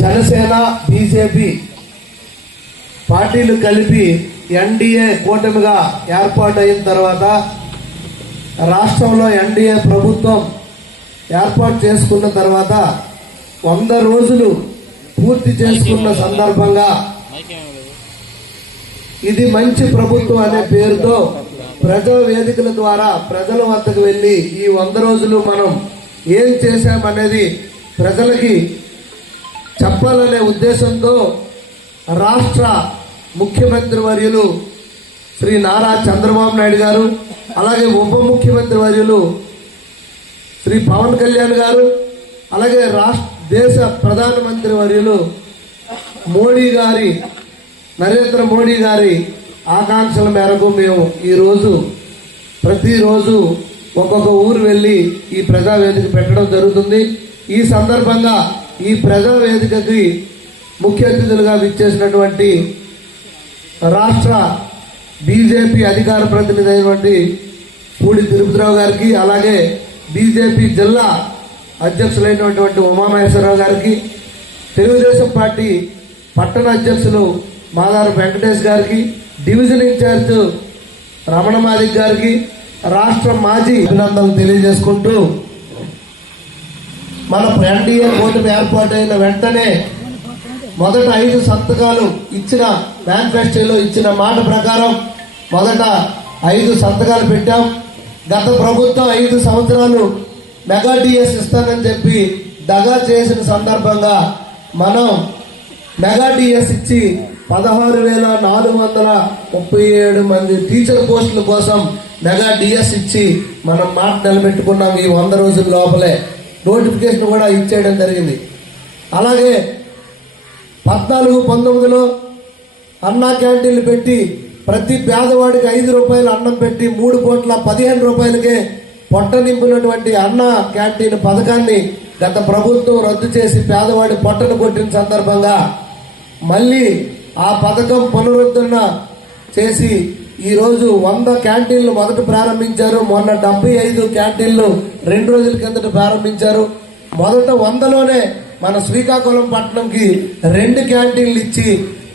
Janasena BJP పార్టీలు కలిపి NDA కూటమిగా ఏర్పాటైన తర్వాత రాష్ట్రంలో ఎన్డీఏ ప్రభుత్వం ఏర్పాటు చేసుకున్న తర్వాత 100 రోజులు పూర్తి చేసుకున్న సందర్భంగా ఇది మంచి ప్రభుత్వం అనే పేరుతో ప్రజా వేదికల ద్వారా ప్రజల వద్దకు వెళ్లి ఈ 100 రోజులు మనం ఏం చేశామనేది ప్రజలకి చెప్పాలనే ఉద్దేశంతో రాష్ట్ర ముఖ్యమంత్రి వర్యులు శ్రీ నారా చంద్రబాబు నాయుడు గారు, అలాగే ఉప ముఖ్యమంత్రి వర్యులు శ్రీ పవన్ కళ్యాణ్ గారు, అలాగే దేశ ప్రధానమంత్రి వర్యులు నరేంద్ర మోడీ గారి ఆకాంక్షల మేరకు మేము ఈరోజు ప్రతిరోజు ఒక్కొక్క ఊరు వెళ్ళి ఈ ప్రజావేదిక పెట్టడం జరుగుతుంది. ఈ సందర్భంగా ఈ ప్రజావేదికకి ముఖ్య అతిథులుగా విచ్చేసినటువంటి రాష్ట్ర బీజేపీ అధికార ప్రతినిధి అయినటువంటి పూడి తిరుపతిరావు గారికి, అలాగే బీజేపీ జిల్లా అధ్యక్షులైనటువంటి ఉమామహేశ్వరరావు గారికి, తెలుగుదేశం పార్టీ పట్టణ అధ్యక్షులు మాదారు వెంకటేష్ గారికి, డివిజన్ ఇన్ఛార్జ్ రమణ మాదిక్ గారికి, రాష్ట్ర మాజీ అభినందనలు తెలియజేసుకుంటూ మన ఎన్డీఏ కూటమి ఏర్పాటైన వెంటనే మొదట 5 సంతకాలు ఇచ్చిన మేనిఫెస్టోలో ఇచ్చిన మాట ప్రకారం మొదట 5 సంతకాలు పెట్టాం. గత ప్రభుత్వం 5 సంవత్సరాలు మెగా డిఎస్ ఇస్తానని చెప్పి దగా చేసిన సందర్భంగా మనం మెగా డిఎస్ ఇచ్చి 16,437 మంది టీచర్ పోస్టుల కోసం మెగా డిఎస్ ఇచ్చి మనం మాట నిలబెట్టుకున్నాం. ఈ 100 రోజుల లోపలే నోటిఫికేషన్ కూడా ఇచ్చేయడం జరిగింది. అలాగే 14-19లో అన్నా క్యాంటీన్లు పెట్టి ప్రతి పేదవాడికి 5 రూపాయలు అన్నం పెట్టి 3,15 రూపాయలకే పొట్ట నింపినటువంటి అన్న క్యాంటీన్ పథకాన్ని గత ప్రభుత్వం రద్దు చేసి పేదవాడి పొట్టను కొట్టిన సందర్భంగా మళ్ళీ ఆ పథకం పునరుద్ధరణ చేసి ఈరోజు 100 క్యాంటీన్లు మొదట ప్రారంభించారు. మొన్న 75 క్యాంటీన్లు 2 రోజుల కిందట ప్రారంభించారు. మొదట 100లోనే మన శ్రీకాకుళం పట్టణంకి 2 క్యాంటీన్లు ఇచ్చి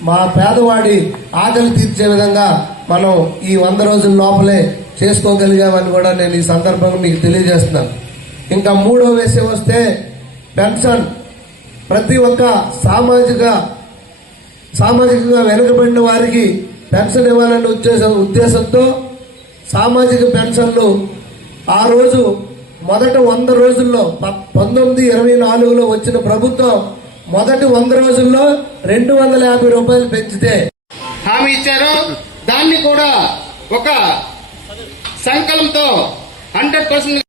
మా పేదవాడి ఆకలి తీర్చే విధంగా మనం ఈ 100 రోజుల లోపలే చేసుకోగలిగామని కూడా నేను ఈ సందర్భంగా మీకు తెలియజేస్తున్నాను. ఇంకా 3వ విషయం వస్తే పెన్షన్. ప్రతి ఒక్క సామాజికంగా వెనుకబడిన వారికి పెన్షన్ ఇవ్వాలనే ఉద్దేశంతో సామాజిక పెన్షన్లు ఆ రోజు మొదట 100 రోజుల్లో 1924లో వచ్చిన ప్రభుత్వం మొదటి 100 రోజుల్లో 250 రూపాయలు పెంచితే హామీ ఇచ్చారు. దాన్ని కూడా ఒక సంకల్పంతో 100%